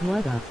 What up?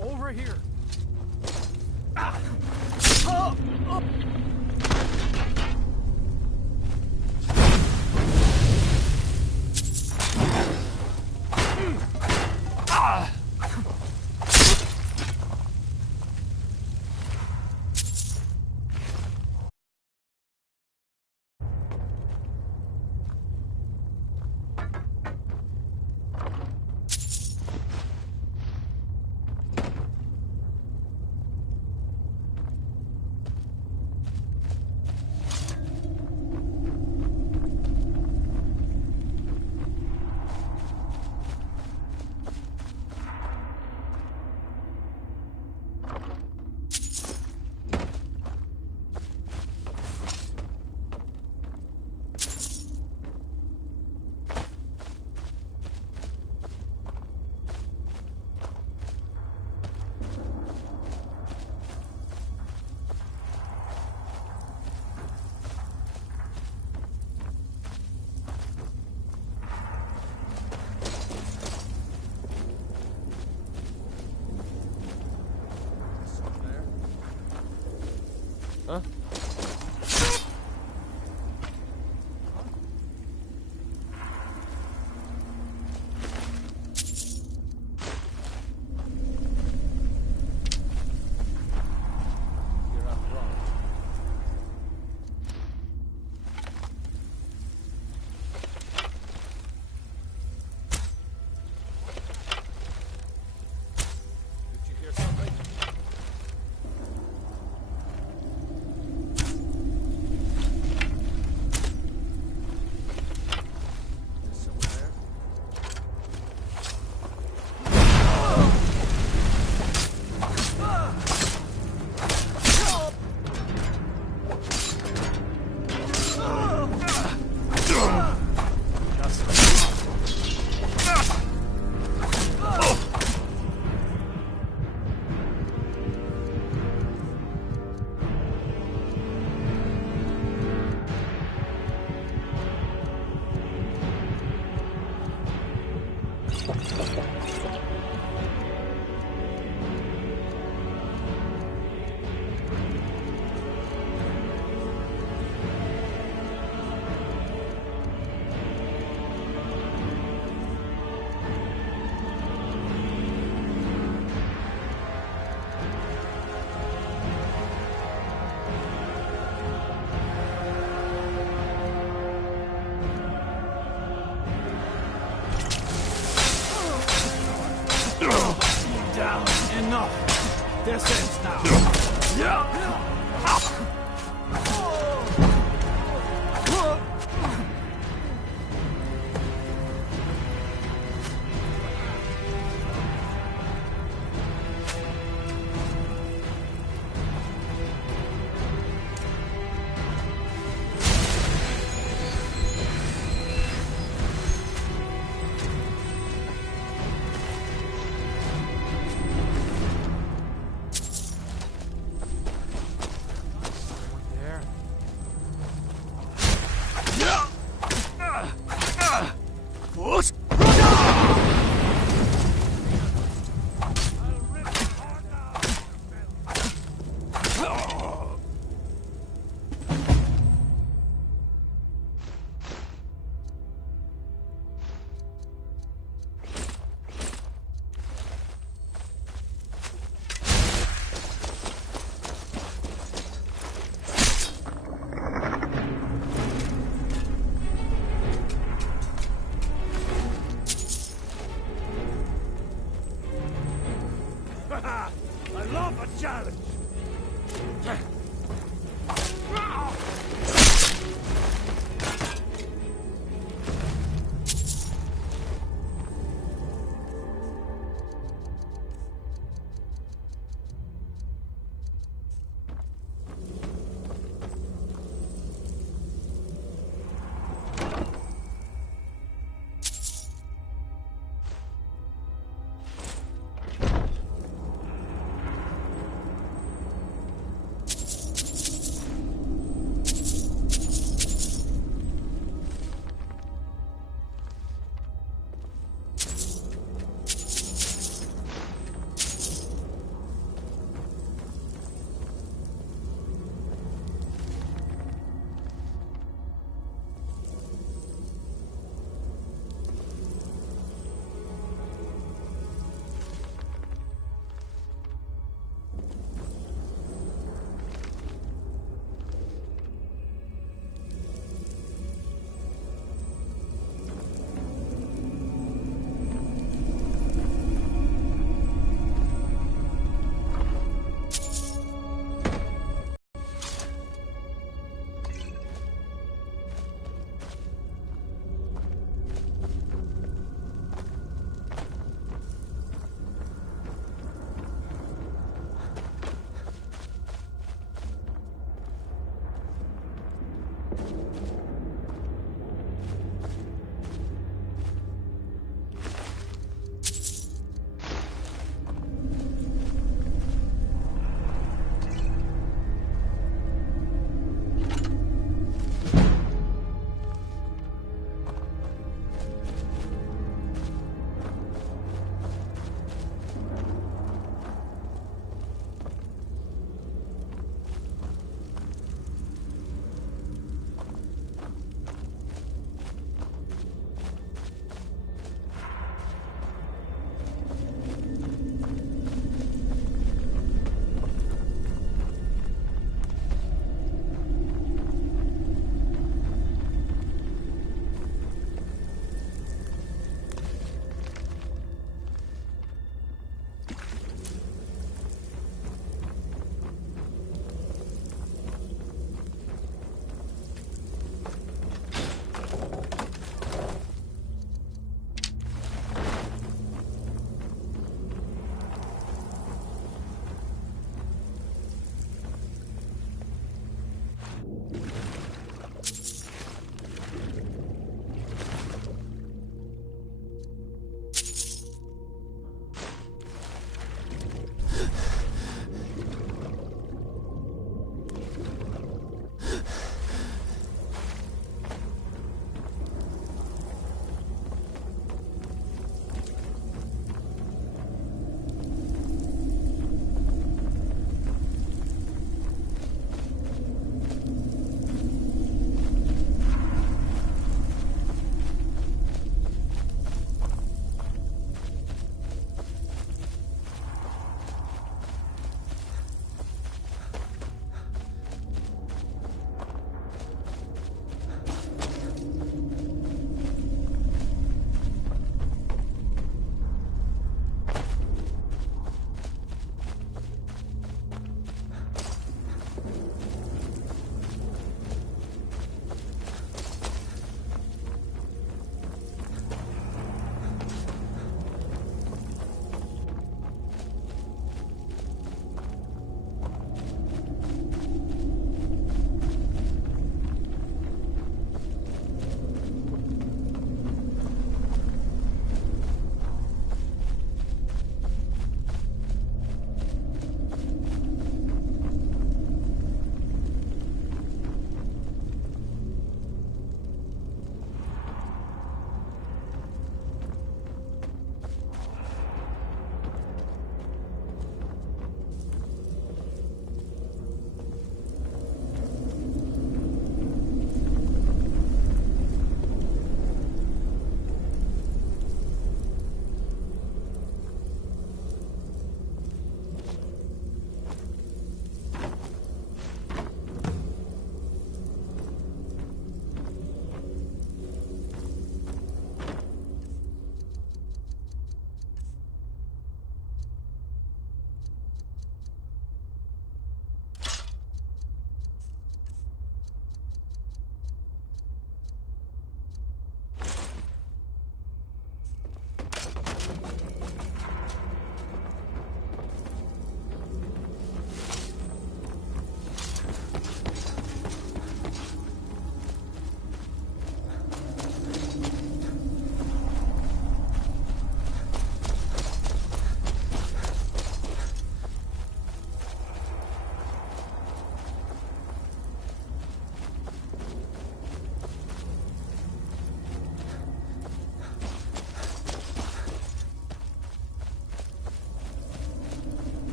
Over here. Huh? I love a challenge!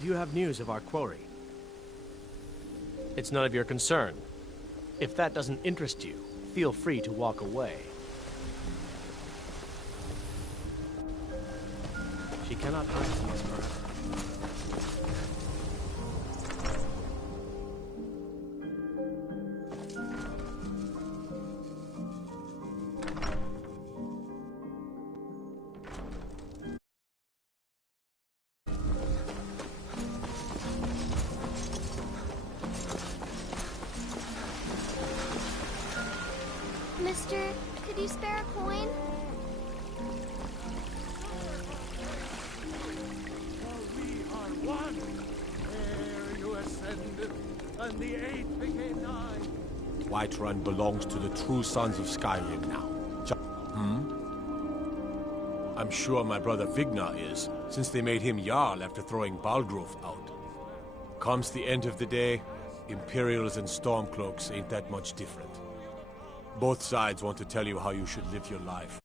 Do you have news of our quarry? It's none of your concern. If that doesn't interest you, feel free to walk away. She cannot hide from us forever. Mister, could you spare a coin? We are one. Ere you ascended, and the eighth became nine. Whiterun belongs to the true sons of Skyrim now. I'm sure my brother Vignar is, since they made him Jarl after throwing Balgruf out. Comes the end of the day, Imperials and Stormcloaks ain't that much different. Both sides want to tell you how you should live your life.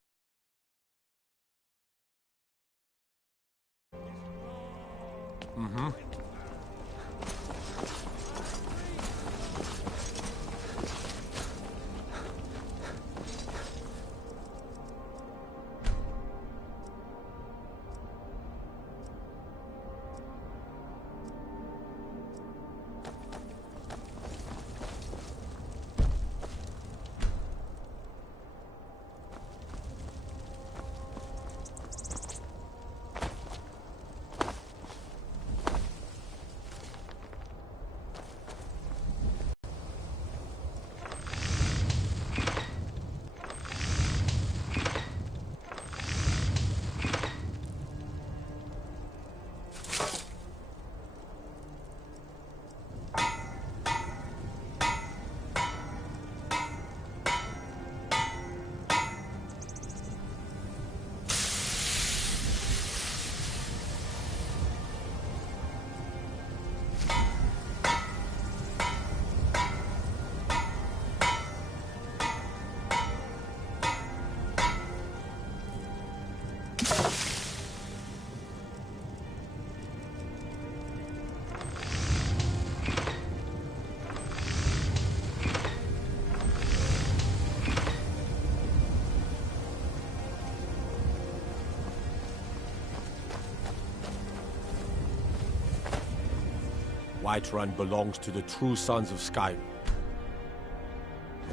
Whiterun belongs to the true sons of Skyrim.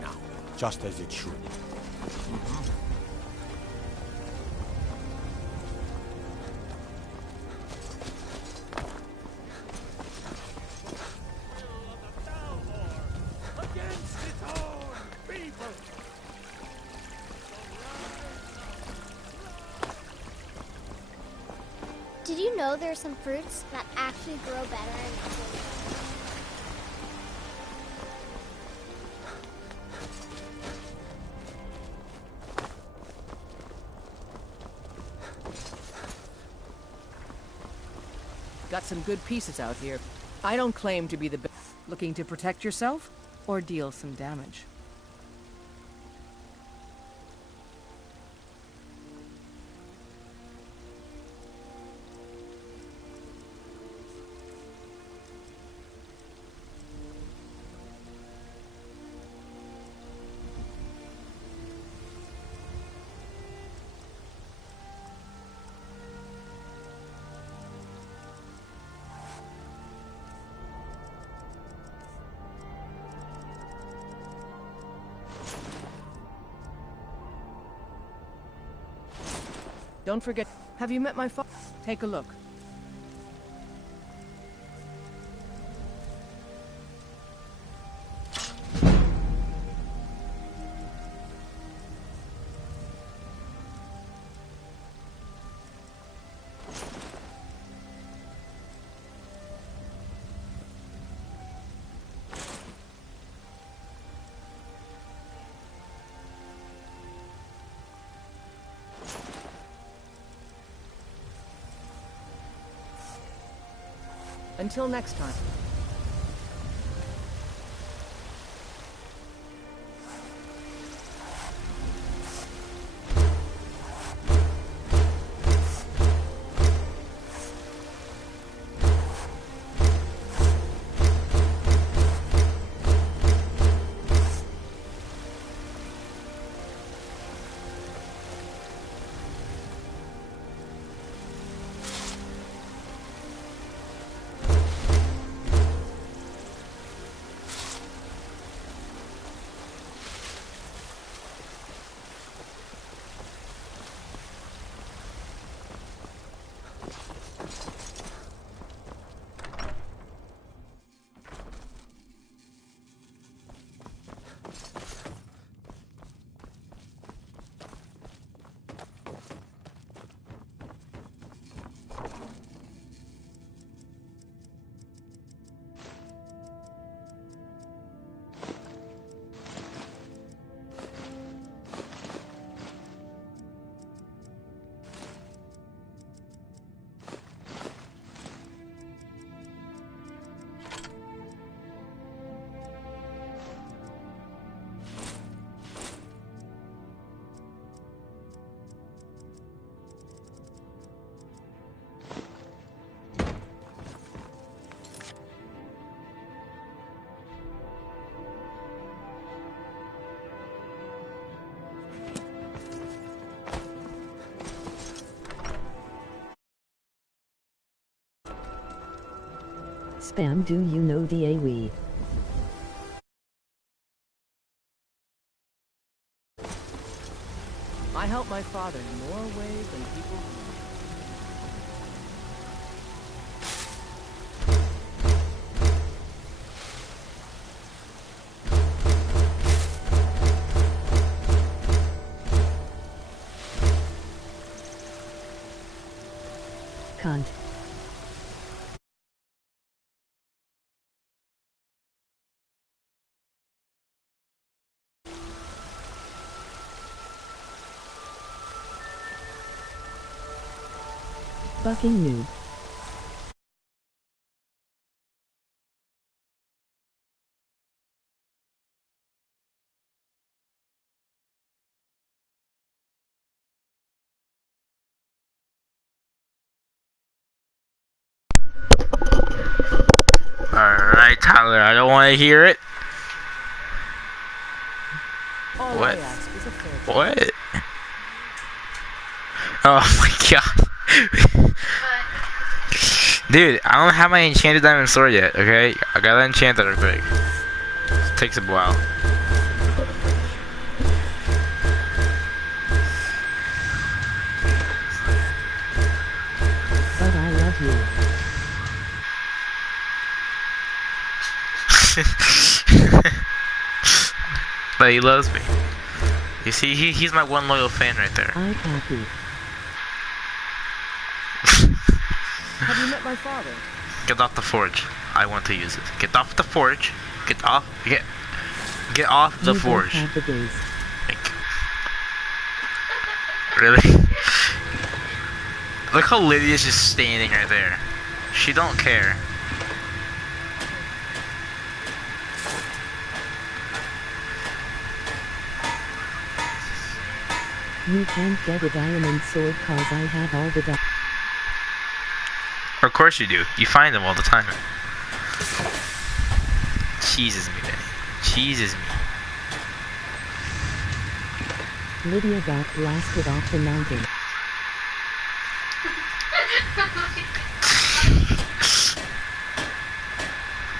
Now, just as it should. Did you know there are some fruits that actually grow better in the cold? Got some good pieces out here. I don't claim to be the best. Looking to protect yourself or deal some damage? Don't forget, have you met my father? Take a look. Until next time. spam. Do you know the AoE? I help my father in more ways than people do. Cunt. Fucking noob. Alright, Tyler, I don't want to hear it. All What? I ask is a fair What? Oh my god. Dude, I don't have my enchanted diamond sword yet, okay? I gotta enchant that real quick. It takes a while. But I love you. But he loves me. You see, he's my one loyal fan right there. I copy. Have you met my father? Get off the forge. I want to use it. Get off the forge. Get off the You both forge. have the gaze. Thank you. Really? Look how Lydia's just standing right there. She don't care. You can't get a diamond sword cause I have all the Of course you do. You find them all the time. Cheeses me, Benny. Cheeses me. Lydia got blasted off the mountain.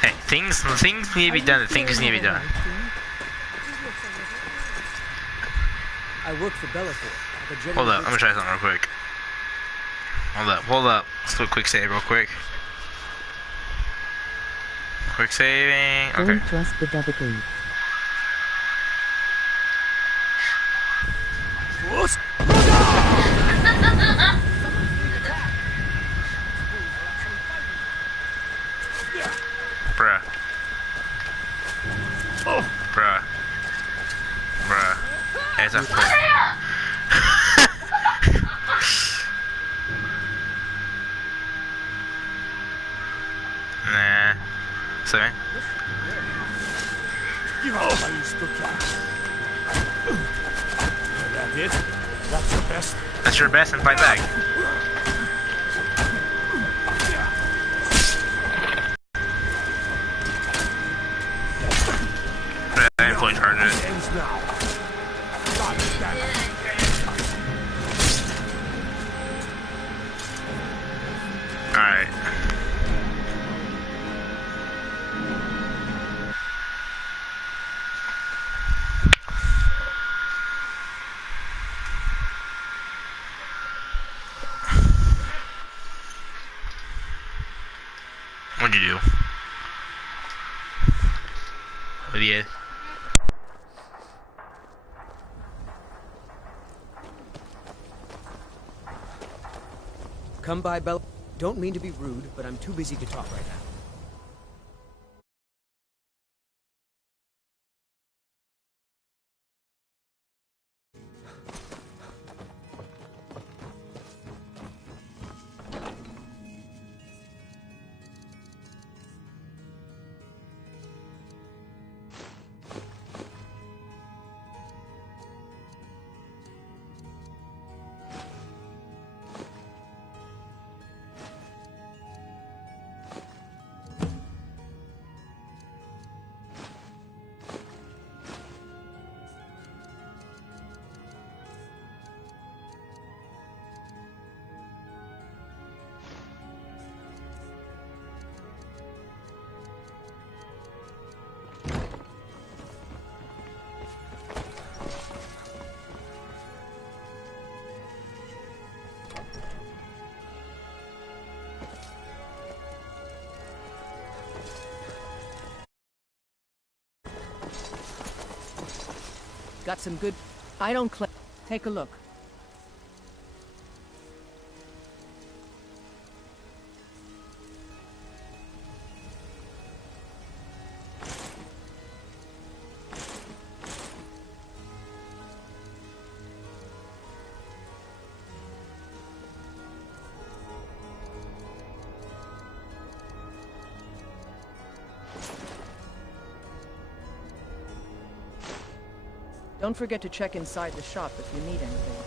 Hey, things need to be done. Things need to be done. I work for Bellator. Hold up, I'm gonna try something real quick. Hold up. Let's do a quick save real quick. Quick saving. Okay. Don't trust the double green. Bruh. Bruh. Bruh. It's a foot. Nah. Sorry. That it? That's your best? That's your best and fight back. I didn't fully charge it. Ends now. God damn it. Alright. What'd you do? Lydia. Come by, Bella. Don't mean to be rude, but I'm too busy to talk right now. Got some good... I don't claim... Take a look. Don't forget to check inside the shop if you need anything.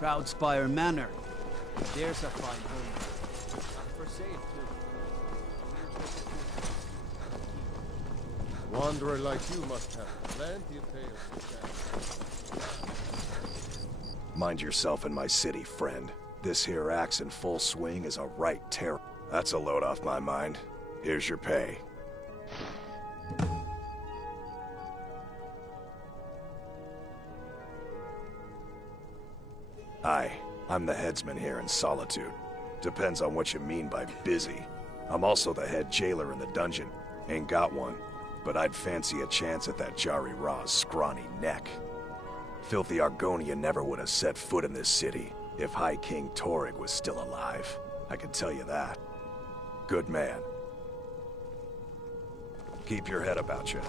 Proudspire Manor. There's a fine home. For sale, too. Wanderer like you must have plenty of tales to tell. Mind yourself in my city, friend. This here axe in full swing is a right terror. That's a load off my mind. Here's your pay. Aye, I'm the headsman here in Solitude. Depends on what you mean by busy. I'm also the head jailer in the dungeon. Ain't got one, but I'd fancy a chance at that Jari Ra's scrawny neck. Filthy Argonia never would have set foot in this city if High King Torrig was still alive. I can tell you that. Good man. Keep your head about you.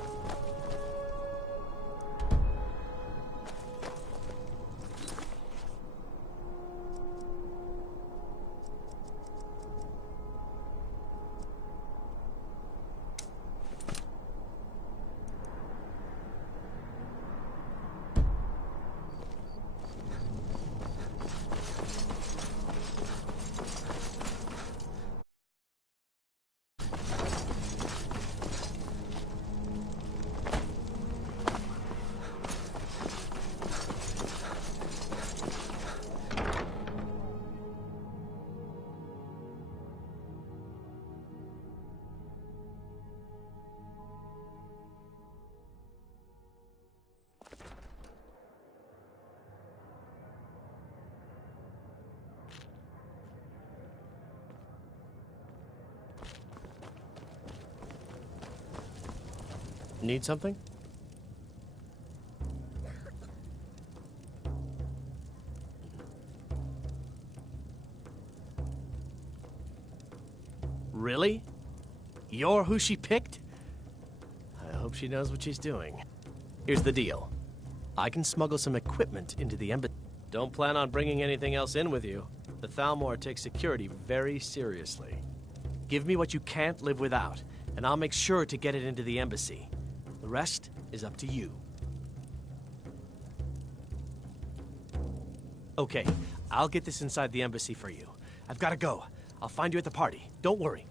Need something? Really? You're who she picked? I hope she knows what she's doing. Here's the deal. I can smuggle some equipment into the embassy. Don't plan on bringing anything else in with you. The Thalmor takes security very seriously. Give me what you can't live without, and I'll make sure to get it into the embassy. The rest is up to you. Okay, I'll get this inside the embassy for you. I've got to go. I'll find you at the party. Don't worry.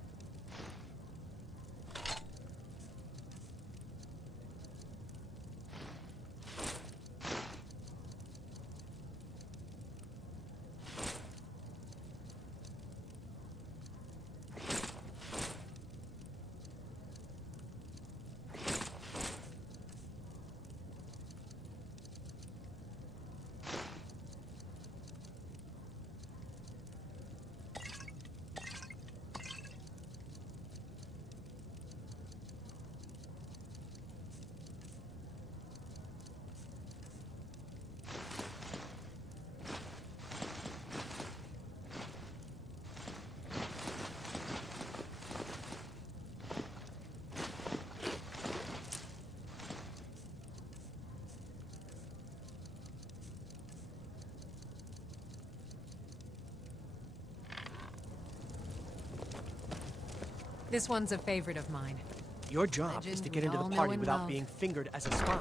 This one's a favorite of mine. Your job is to get into the party without being fingered as a spy.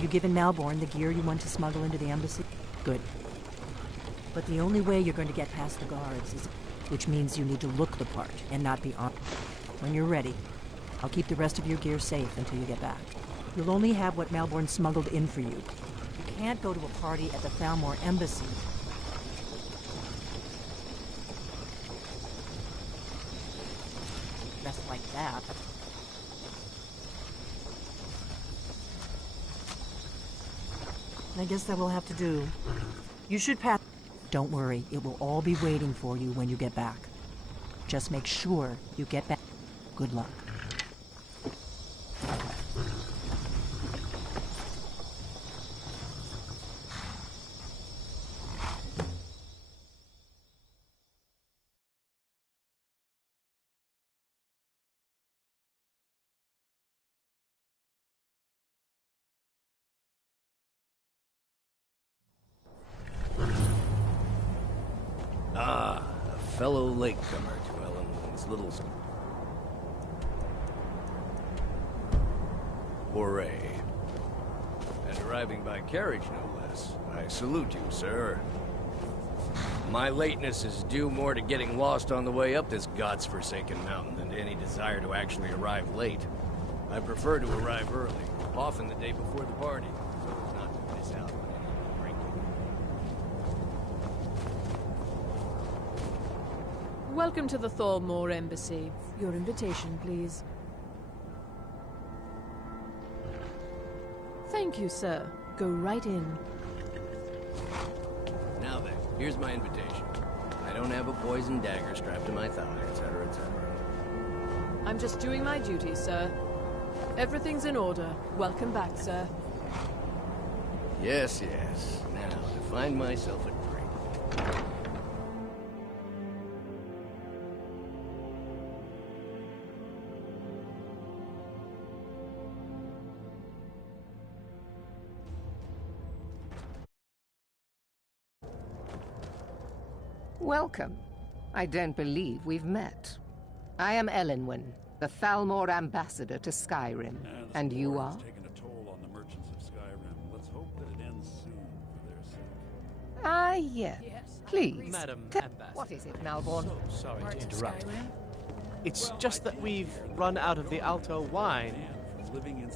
Have you given Malborn the gear you want to smuggle into the embassy? Good. But the only way you're going to get past the guards is... which means you need to look the part and not be on... When you're ready, I'll keep the rest of your gear safe until you get back. You'll only have what Malborn smuggled in for you. You can't go to a party at the Thalmor embassy. Dressed like that. I guess that will have to do. You should pass... Don't worry, it will all be waiting for you when you get back. Just make sure you get back. Good luck. Ah, a fellow latecomer to Ellen's little... Hooray. And arriving by carriage, no less. I salute you, sir. My lateness is due more to getting lost on the way up this god's-forsaken mountain than to any desire to actually arrive late. I prefer to arrive early, often the day before the party, so as not to miss out on any drinking. Welcome to the Thalmor Embassy. Your invitation, please. Thank you, sir. Go right in. Now then, here's my invitation. I don't have a poisoned dagger strapped to my thigh, etc., etc. I'm just doing my duty, sir. Everything's in order. Welcome back, sir. Yes, yes. Now, to find myself a drink. Welcome. I don't believe we've met. I am Elenwen, the Thalmor ambassador to Skyrim. And you are? Taken a toll on the merchants of Skyrim. Let's hope that it ends soon for their sake. Ah, yes. Please. Madam Tell- Ambassador. What is it, Malborn? So sorry to interrupt. It's just that we've run out of the Alto wine.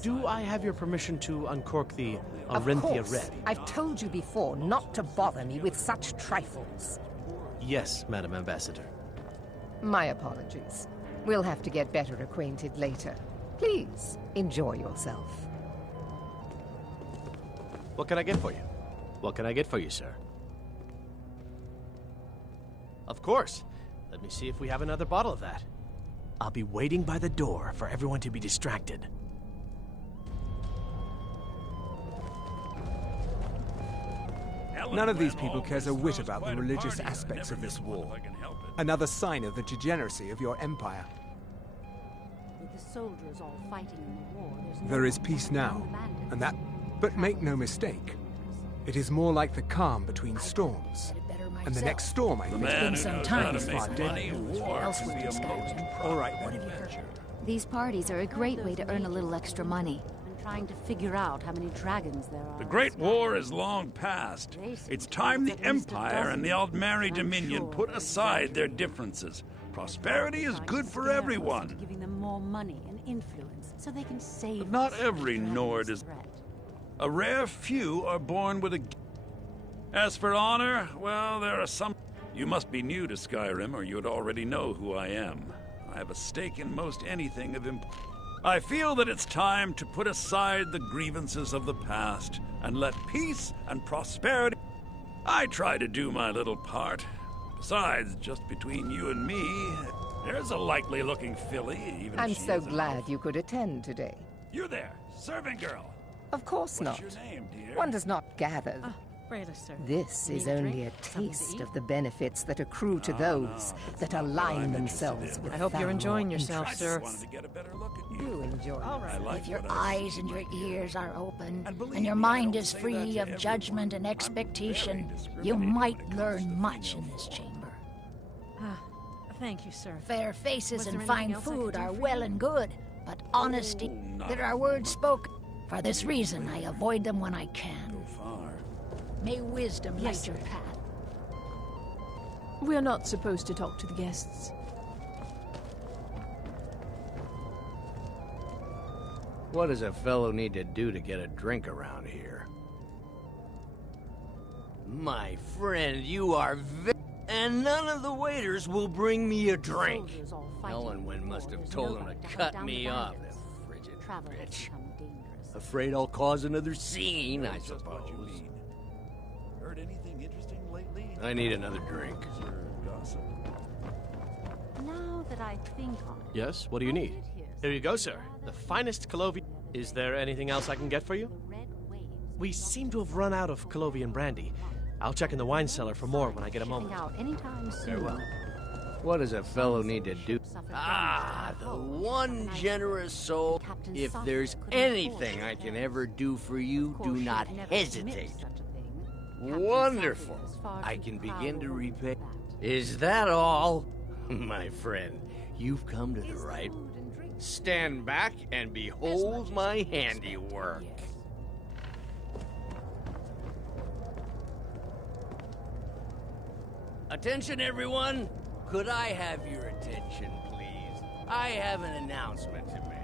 Do I have your permission to uncork the Of Arinthia course. Red? I've told you before not to bother me with such trifles. Yes, Madam Ambassador. My apologies. We'll have to get better acquainted later. Please, enjoy yourself. What can I get for you? What can I get for you, sir? Of course. Let me see if we have another bottle of that. I'll be waiting by the door for everyone to be distracted. None of these people cares a whit about the religious aspects of this war. Another sign of the degeneracy of your empire. With the soldiers all fighting in the war, There is peace now, and that... But make no mistake, it is more like the calm between storms. And the next storm, I think, man is who knows far how to make dead. money, war can be a most All right, profitable then. venture. These parties are a great way to earn a little extra money. I'm trying to figure out how many dragons there are. The Great War is long past. It's time the Empire and the Aldmeri Dominion put aside their differences. Prosperity is good for everyone. Giving them more money and influence so they can save. But not us. every Nord is... A rare few are born with a... As for honor, well, there are some... You must be new to Skyrim, or you'd already know who I am. I have a stake in most anything of importance. I feel that it's time to put aside the grievances of the past and let peace and prosperity... I try to do my little part. Besides, just between you and me, there's a likely-looking filly, even I'm if she so isn't. glad you could attend today. You there, servant girl. Of course What's not. your name, dear? One does not gather. This is only a taste of the benefits that accrue to those that align themselves with I hope you're Thalmor enjoying yourself, interests. sir. Wanted to get a better look at you. Do enjoy. I like If your what I eyes see. and your ears are open, believe and your me, I mind don't is say that free to of everyone. judgment and I'm expectation, very you discriminating might when it comes learn to much female in this form. chamber. Thank you, sir. Fair faces Was and there fine anything else I could food do are for well you? and good, but honesty, not there are words spoken. For this reason, I avoid them when I can. Go far. May wisdom light your path. We're not supposed to talk to the guests. What does a fellow need to do to get a drink around here? My friend, you are and none of the waiters will bring me a drink. Ellenwyn must have told him to cut me off, that frigid bitch. Afraid I'll cause another scene, I suppose. Heard anything interesting lately? I need another drink. Now that I think on it. Yes, what do you need? Here you go, sir. The finest Colovian. Is there anything else I can get for you? We seem to have run out of Colovian brandy. I'll check in the wine cellar for more when I get a moment. Very well. What does a fellow need to do? Ah, the one generous soul. If there's anything I can ever do for you, do not hesitate. Wonderful. I can begin to repay. Is that all? My friend, you've come to the right. Stand back and behold my handiwork. Attention, everyone. Could I have your attention, please? I have an announcement to make.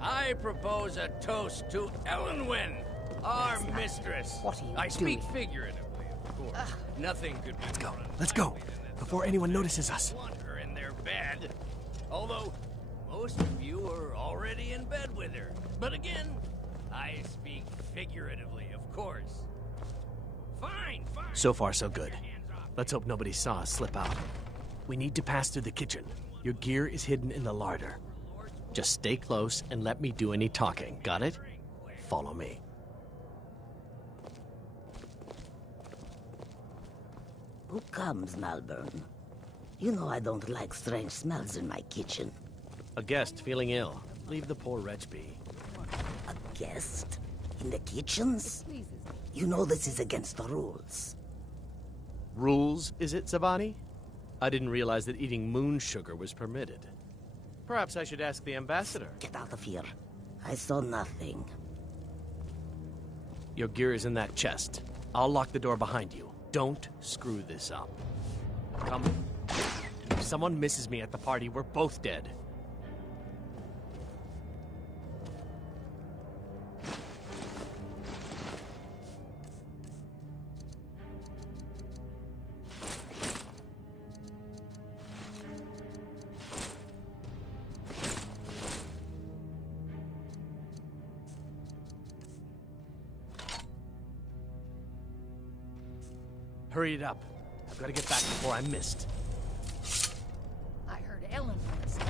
I propose a toast to Ellenwyn, our mistress. What are you I speak figuratively, of course. Nothing could be more Let's go, before anyone notices us. want her in their bed. Although, most of you are already in bed with her. But again, I speak figuratively, of course. Fine. So far, so good. Let's hope nobody saw us slip out. We need to pass through the kitchen. Your gear is hidden in the larder. Just stay close and let me do any talking. Got it? Follow me. Who comes, Malvern? You know I don't like strange smells in my kitchen. A guest feeling ill. Leave the poor wretch be. A guest? In the kitchens? You know this is against the rules. Rules, is it, Zavani? I didn't realize that eating moon sugar was permitted. Perhaps I should ask the ambassador. Get out of here. I saw nothing. Your gear is in that chest. I'll lock the door behind you. Don't screw this up. Come. If someone misses me at the party, we're both dead. Hurry it up. I've got to get back before I'm missed. I heard Ellen say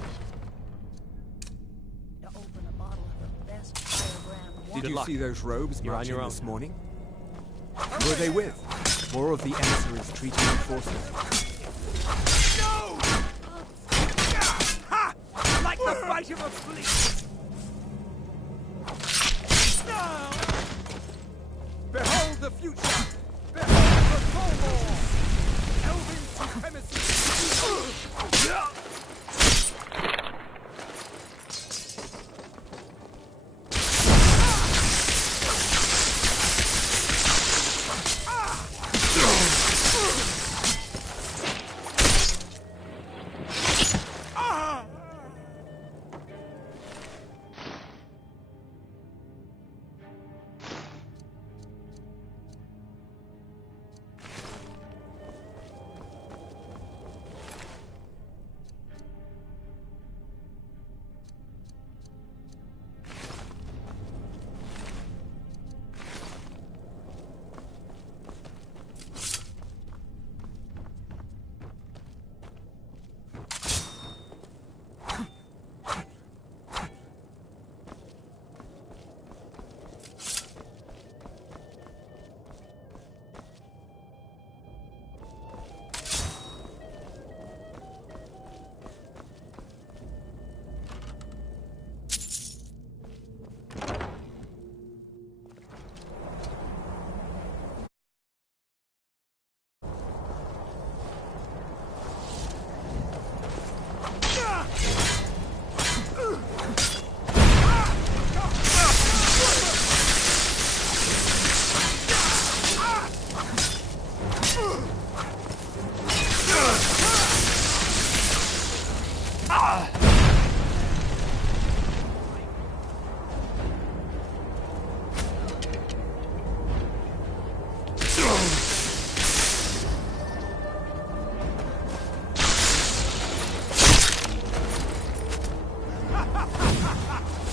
to open a bottle of the best firebrand wine. Did you see those robes You're on marching your own. this morning? Who are they with? More of the emissaries treating you forcibly. No! Ha! Like the bite of a flea! No! Behold the future! Behold the Thormore! Elven supremacy!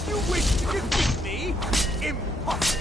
You wish to defeat me? Impossible!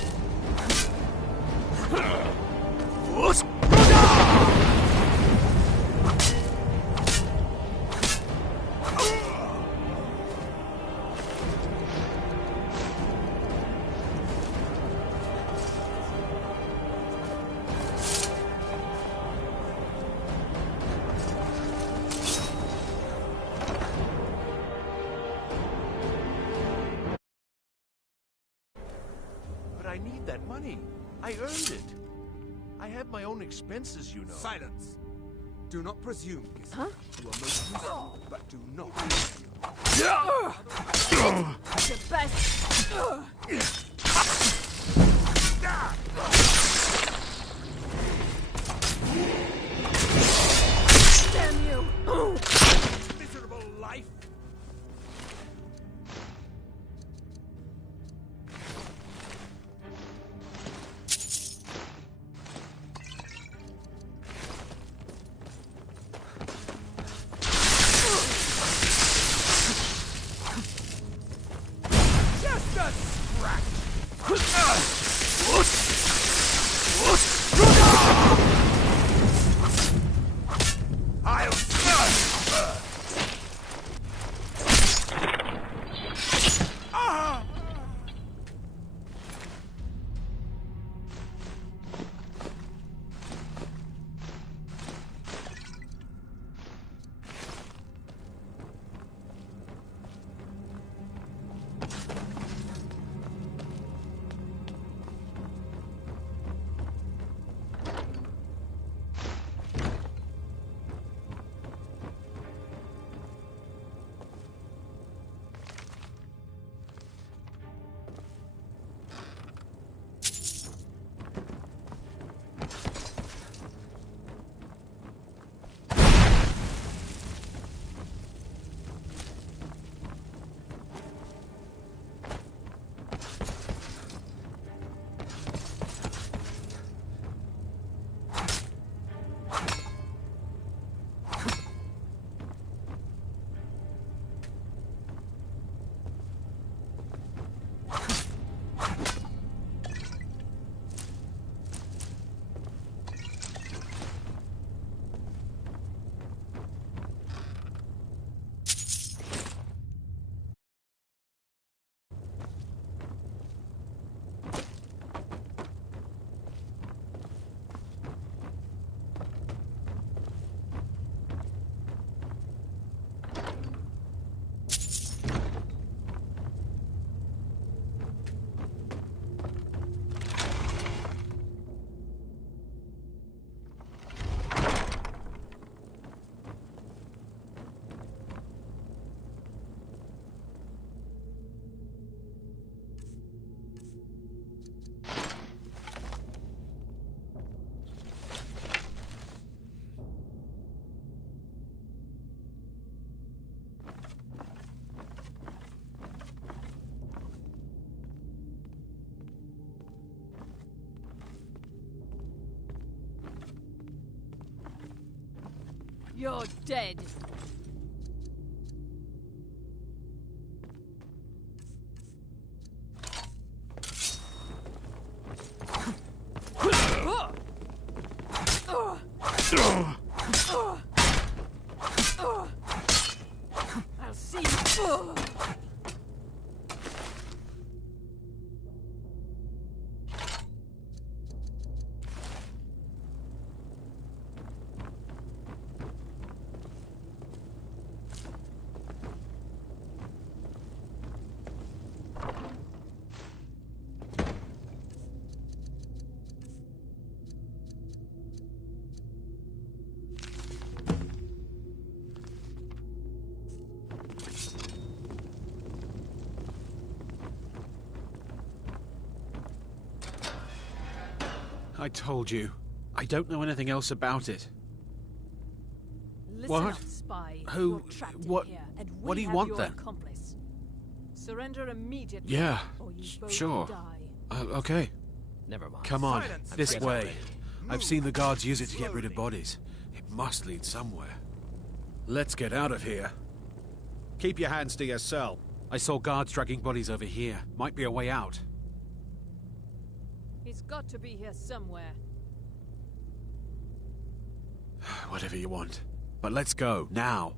But I need that money. I earned it. I have my own expenses, you know. Silence! Do not presume, Kissy. Huh? You are most useful, but do not. The best. Damn you! Miserable life! Just a scratch! You're dead. I'll see you. I told you. I don't know anything else about it. Listen What? up, spy. Who... You're trapped in what... here, and what do we you have want your then? accomplice. Surrender immediately. Yeah, or you both sure. die. Okay. Never mind. Come on, Silence. this Get way. already. I've seen the guards use it to get rid of bodies. It must lead somewhere. Let's get out of here. Keep your hands to yourself. I saw guards dragging bodies over here. Might be a way out. He's got to be here somewhere. Whatever you want. But let's go, now.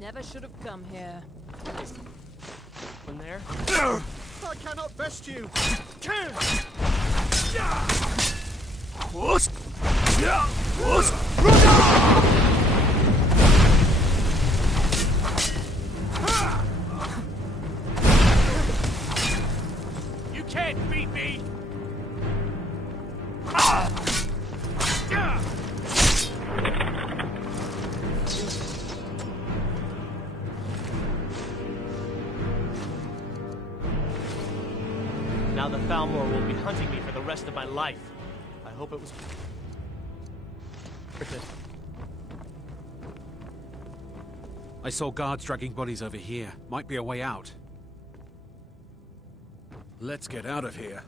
Never should have come here. One there? I cannot best you! You can't beat me! Now the Falmor will be hunting me for the rest of my life. I hope it was... I saw guards dragging bodies over here. Might be a way out. Let's get out of here.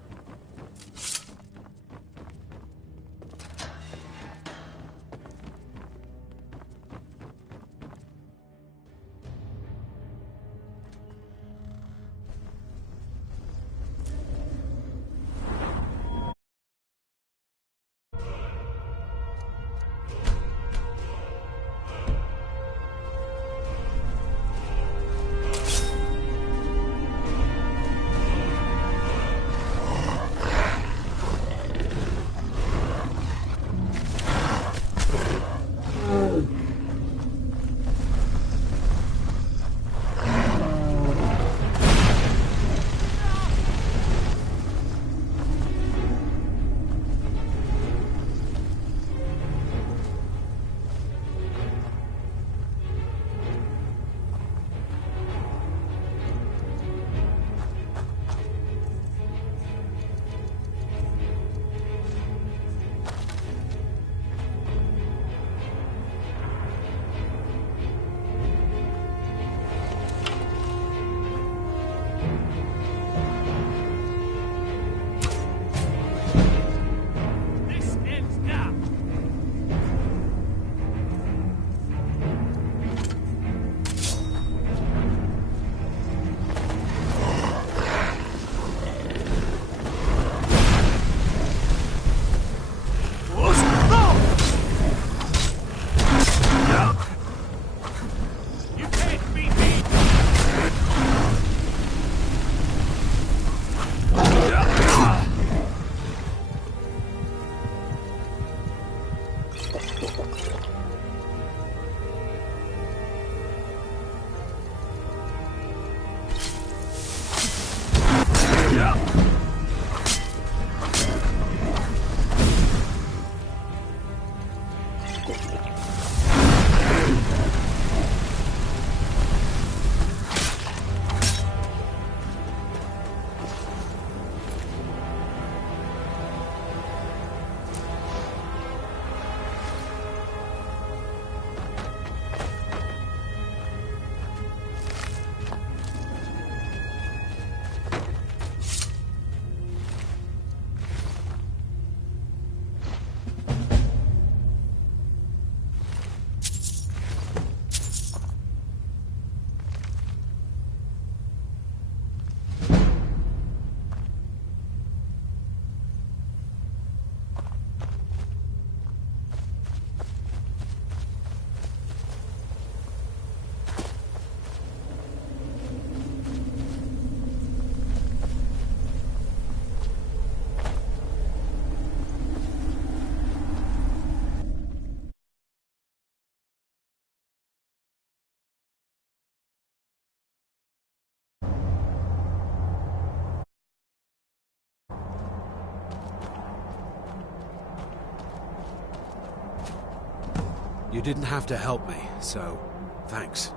You didn't have to help me, so thanks.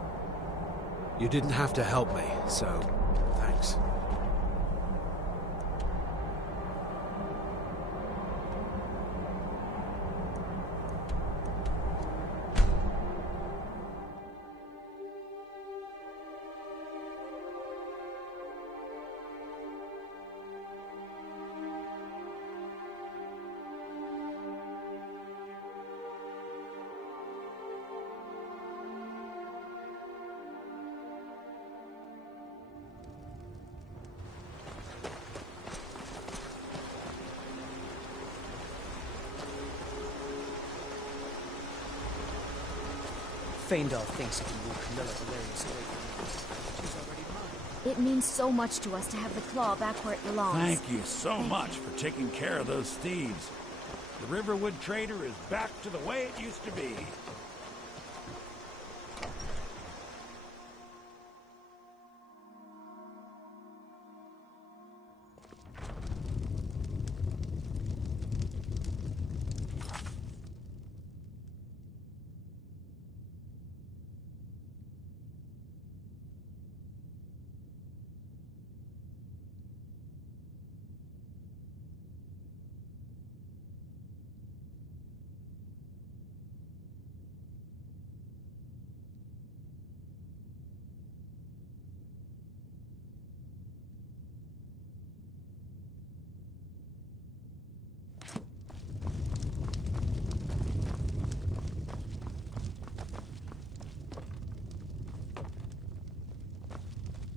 You didn't have to help me, so thanks. Feindar thinks he can woo Camilla Valerius away from me. She's already mine. It means so much to us to have the claw back where it belongs. Thank you so much for taking care of those thieves. The Riverwood Trader is back to the way it used to be.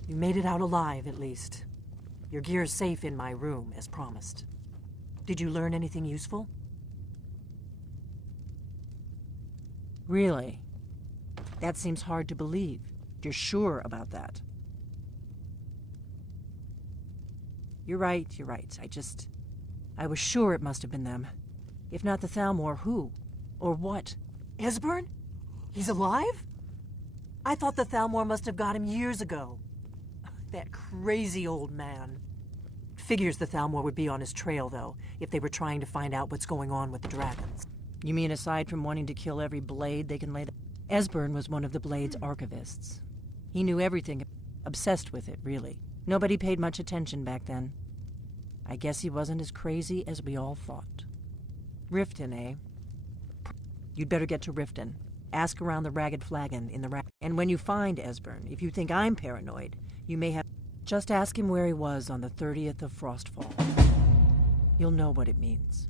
You made it out alive, at least. Your gear's safe in my room, as promised. Did you learn anything useful? Really? That seems hard to believe. You're sure about that? You're right. I was sure it must have been them. If not the Thalmor, who? Or what? Esbern? He's alive? I thought the Thalmor must have got him years ago. That crazy old man. Figures the Thalmor would be on his trail, though, if they were trying to find out what's going on with the dragons. You mean aside from wanting to kill every blade they can lay? Esbern was one of the Blade's archivists. He knew everything, obsessed with it, really. Nobody paid much attention back then. I guess he wasn't as crazy as we all thought. Riften, eh? You'd better get to Riften. Ask around the Ragged Flagon in the And when you find Esbern, if you think I'm paranoid, you may have... Just ask him where he was on the 30th of Frostfall. You'll know what it means.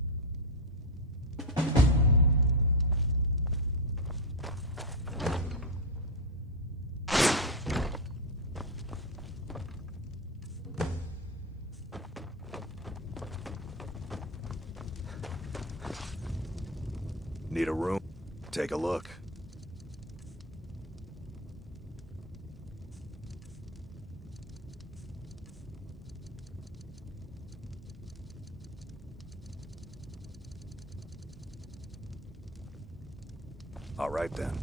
Need a room? Take a look. All right, then.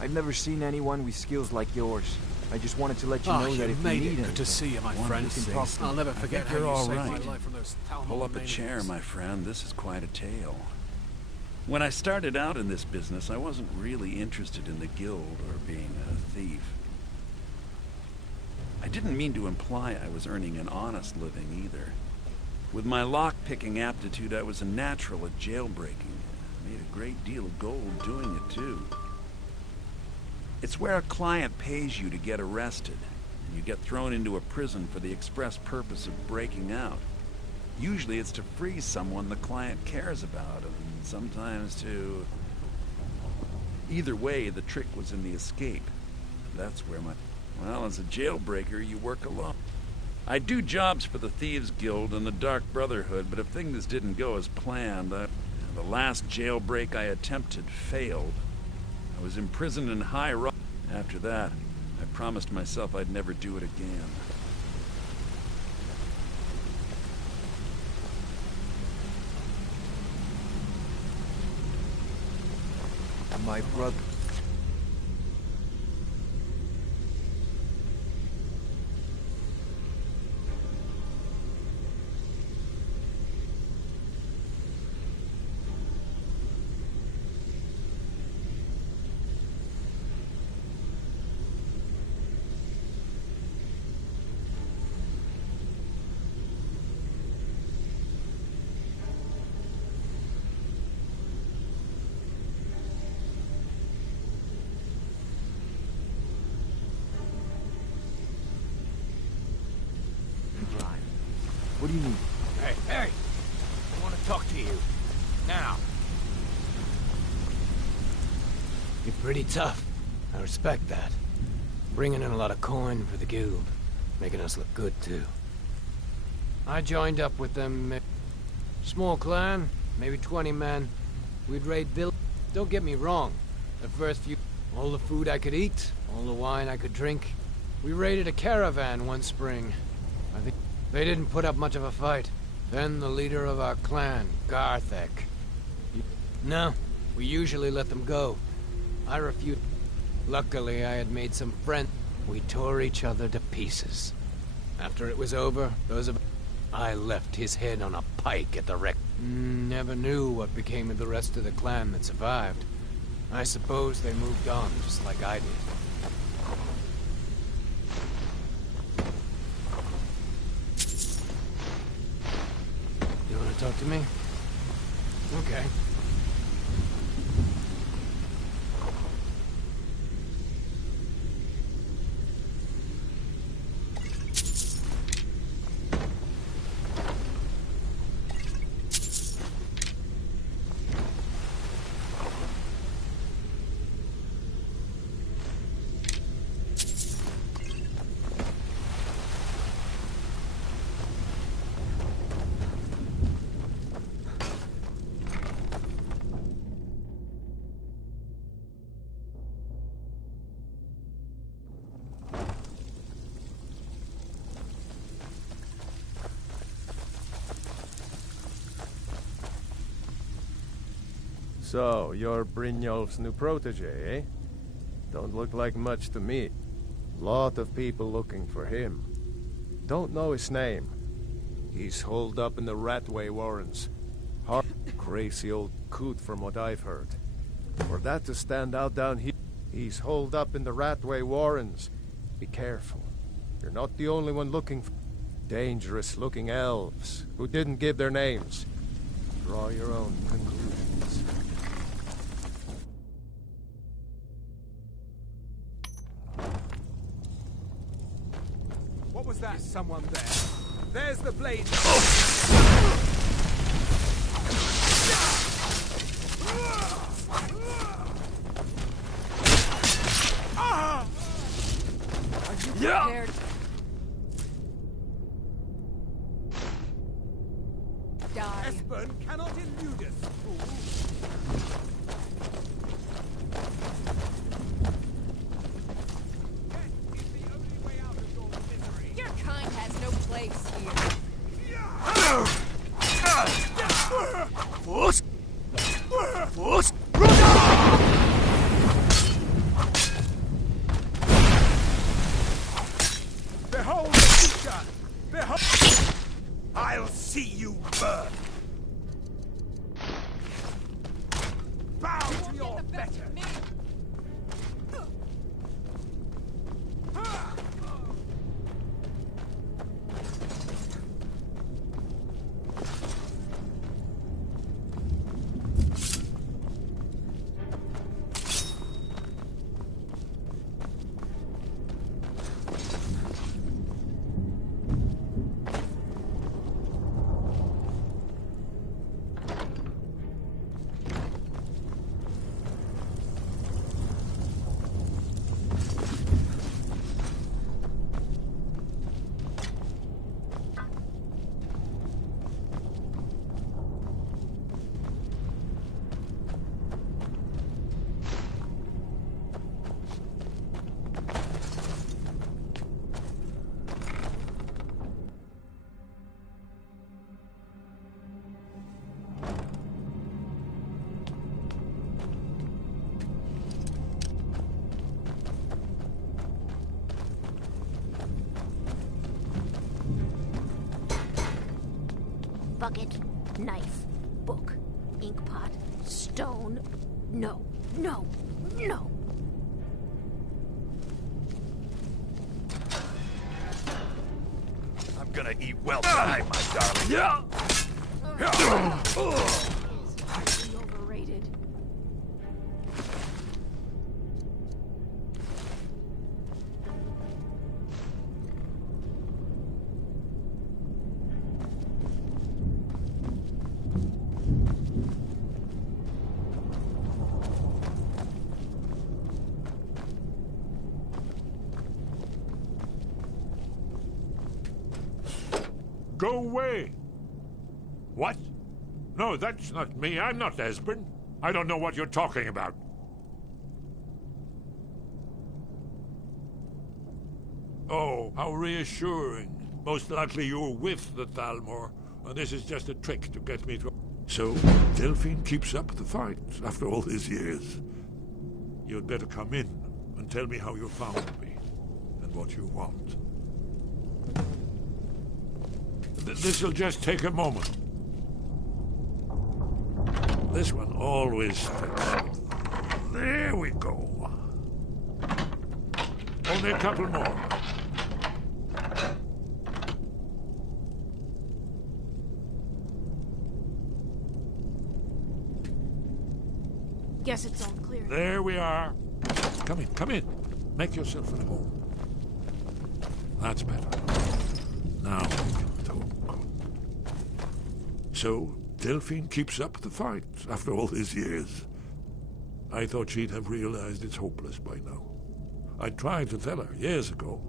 I've never seen anyone with skills like yours. I just wanted to let you know that if you need anything... Good to see you, my friend. I'll never forget how you saved my life from those Thalmor Pull up a chair, my friend. This is quite a tale. When I started out in this business, I wasn't really interested in the guild or being a thief. I didn't mean to imply I was earning an honest living either. With my lock-picking aptitude, I was a natural at jailbreaking. I made a great deal of gold doing it, too. It's where a client pays you to get arrested, and you get thrown into a prison for the express purpose of breaking out. Usually it's to free someone the client cares about, and sometimes to... Either way, the trick was in the escape. That's where my... Well, as a jailbreaker, you work alone. I do jobs for the Thieves Guild and the Dark Brotherhood, but if things didn't go as planned, the last jailbreak I attempted failed. I was imprisoned in High Rock. After that, I promised myself I'd never do it again. My brother... What do you need? Hey! I want to talk to you. Now. You're pretty tough. I respect that. Bringing in a lot of coin for the guild. Making us look good, too. I joined up with them. Small clan, maybe 20 men. We'd raid villages. Don't get me wrong. The first few... All the food I could eat, all the wine I could drink. We raided a caravan one spring. I think... They didn't put up much of a fight. Then the leader of our clan, Garthek. No, we usually let them go. I refused. Luckily, I had made some friends. We tore each other to pieces. After it was over, I left his head on a pike at the wreck. Never knew what became of the rest of the clan that survived. I suppose they moved on, just like I did. Talk to me? Okay. So, you're Brynjolf's new protege, eh? Don't look like much to me. Lot of people looking for him. Don't know his name. He's holed up in the Ratway Warrens. Crazy old coot from what I've heard. For that to stand out down here, he's holed up in the Ratway Warrens. Be careful. You're not the only one looking for dangerous-looking elves who didn't give their names. Draw your own conclusions. What was that? Is someone there? There's the blade. Are you prepared? Die. Espen cannot elude us, fool. Your kind has no place here. bucket, knife, book, ink pot, stone. No, no, no. I'm gonna eat well tonight, my darling. Yeah. Overrated. Go away! What? No, that's not me. I'm not Esbern. I don't know what you're talking about. Oh, how reassuring. Most likely you're with the Thalmor, and this is just a trick to get me to... So, Delphine keeps up the fight after all these years. You'd better come in and tell me how you found me, and what you want. This'll just take a moment. This one always takes... There we go. Only a couple more. Guess it's all clear. There we are. Come in, come in. Make yourself at home. That's better. Now we can talk. So, Delphine keeps up the fight after all these years. I thought she'd have realized it's hopeless by now. I tried to tell her years ago.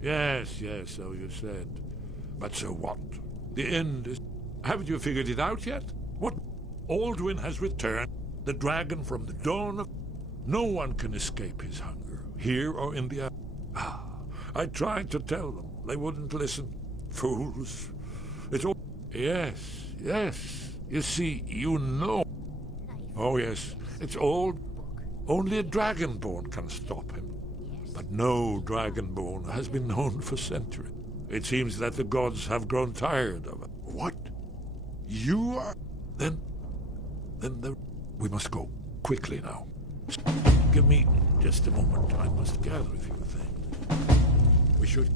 Yes, so you said. But so what? The end is... Haven't you figured it out yet? What? Aldwin has returned, the dragon from the dawn of... No one can escape his hunger, here or in the... I tried to tell them. They wouldn't listen. Fools. It's all... Yes. You see, you know. Oh, yes. It's all... Only a dragonborn can stop him. But no dragonborn has been known for centuries. It seems that the gods have grown tired of it. What? You are... Then we must go. Quickly now. Give me just a moment. I must gather a few things. We should...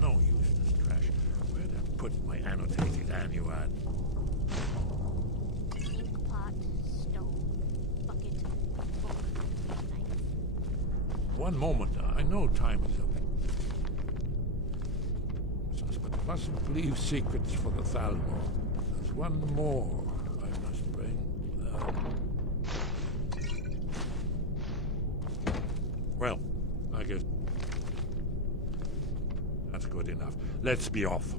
No useless trash. Where'd I put my annotated annuad? Ink pot, stone, bucket, book, knife. One moment. I know time is up. But mustn't leave secrets for the Thalmor. There's one more I must bring. Well, I guess that's good enough. Let's be off.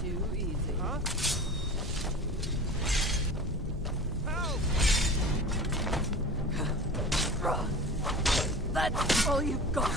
Too easy. Huh? That's all you've got.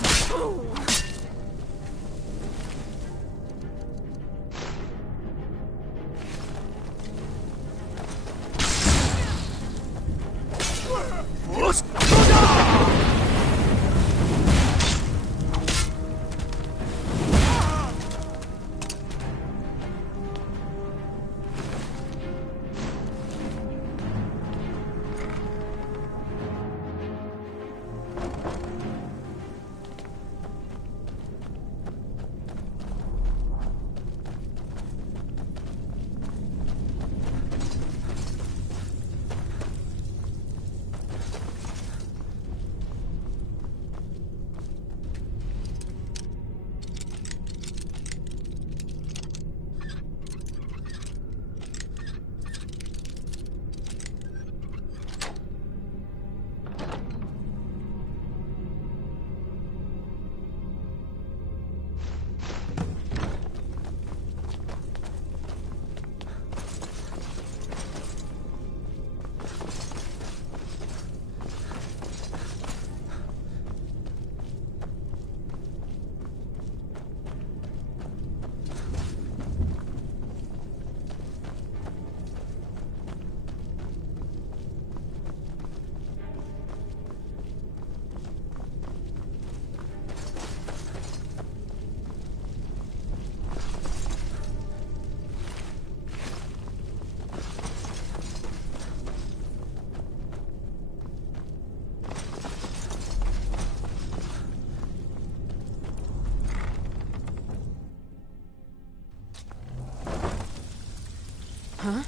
Huh?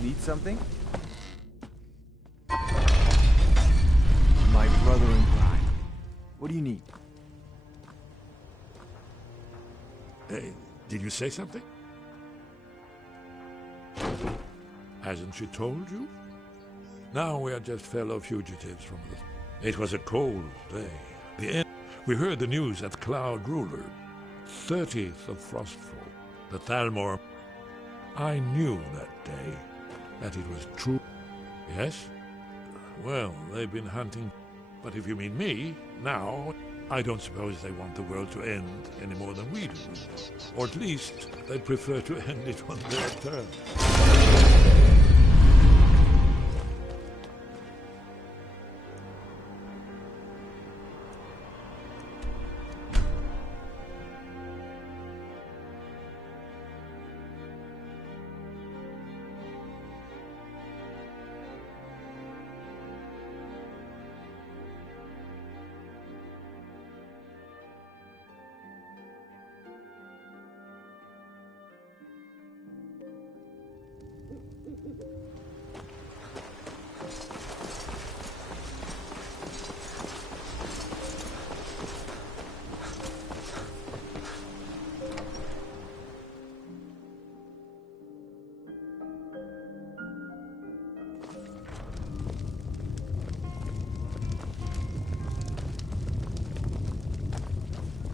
Need something? My brother in crime. What do you need? Hey, did you say something? Hasn't she told you? Now we are just fellow fugitives from the... It was a cold day. The end... We heard the news at Cloud Ruler. 30th of Frostfall. The Thalmor... I knew that day that it was true. Yes? Well, they've been hunting. But if you mean me, now, I don't suppose they want the world to end any more than we do. Or at least, they prefer to end it on their terms.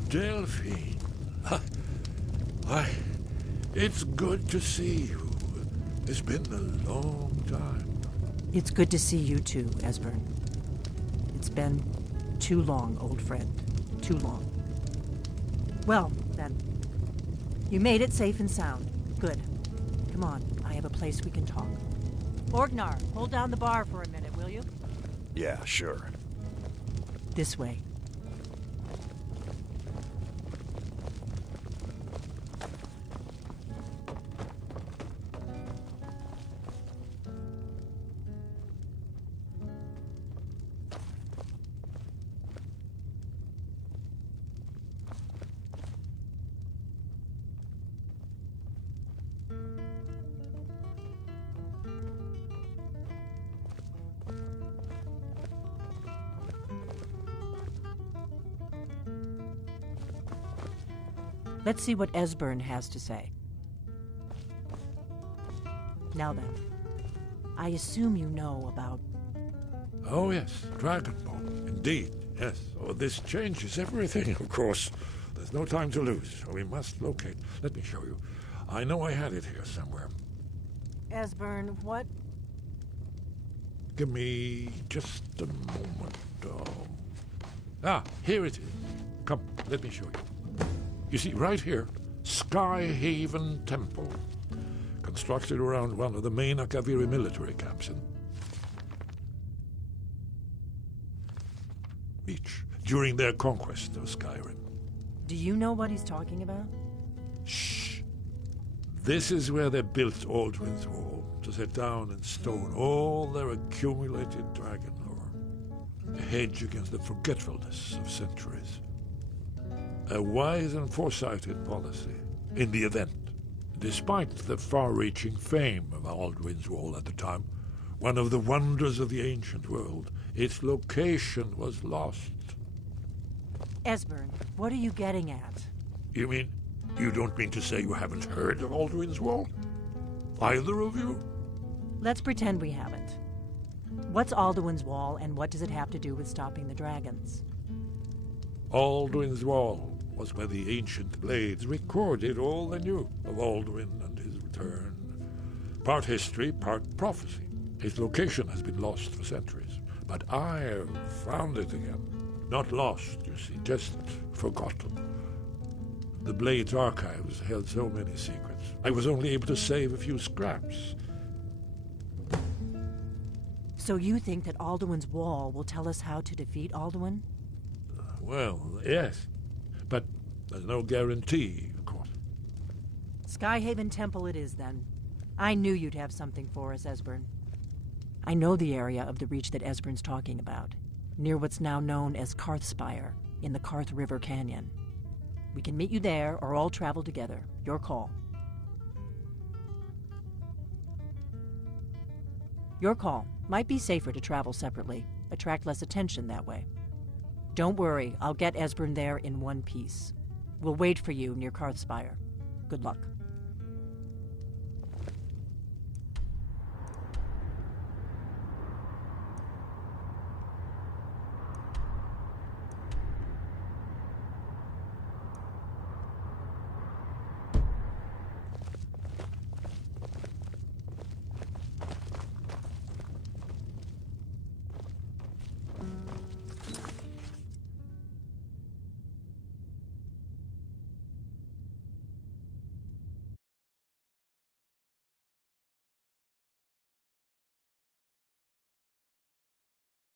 Delphine. Why, it's good to see you. It's been a long time. It's good to see you too, Esbern. It's been too long, old friend. Too long. Well, then. You made it safe and sound. Good. Come on, I have a place we can talk. Orgnar, hold down the bar for a minute, will you? Yeah, sure. This way. Let's see what Esbern has to say. Now then, I assume you know about... Oh yes, Dragonborn. Indeed, yes. Oh, this changes everything, of course. There's no time to lose, so we must locate. Let me show you. I know I had it here somewhere. Esbern, what? Give me just a moment. Here it is. Come, let me show you. You see, right here, Skyhaven Temple. Constructed around one of the main Akaviri military camps in Beach during their conquest of Skyrim. Do you know what he's talking about? Shh. This is where they built Aldrin's Wall, to set down in stone all their accumulated dragon lore. A hedge against the forgetfulness of centuries. A wise and foresighted policy in the event. Despite the far-reaching fame of Aldrin's Wall at the time, one of the wonders of the ancient world, its location was lost. Esbern, what are you getting at? You mean, you don't mean to say you haven't heard of Aldrin's Wall? Either of you? Let's pretend we haven't. What's Alduin's Wall, and what does it have to do with stopping the dragons? Alduin's Wall was where the ancient blades recorded all they knew of Alduin and his return. Part history, part prophecy. His location has been lost for centuries, but I have found it again. Not lost, you see, just forgotten. The Blades archives held so many secrets. I was only able to save a few scraps. So you think that Alduin's wall will tell us how to defeat Alduin? Well, yes. But there's no guarantee, of course. Skyhaven Temple it is, then. I knew you'd have something for us, Esbern. I know the area of the Reach that Esbern's talking about, near what's now known as Karthspire, in the Karth River Canyon. We can meet you there, or all travel together. Your call. Your call. Might be safer to travel separately. Attract less attention that way. Don't worry, I'll get Esbern there in one piece. We'll wait for you near Karthspire. Good luck.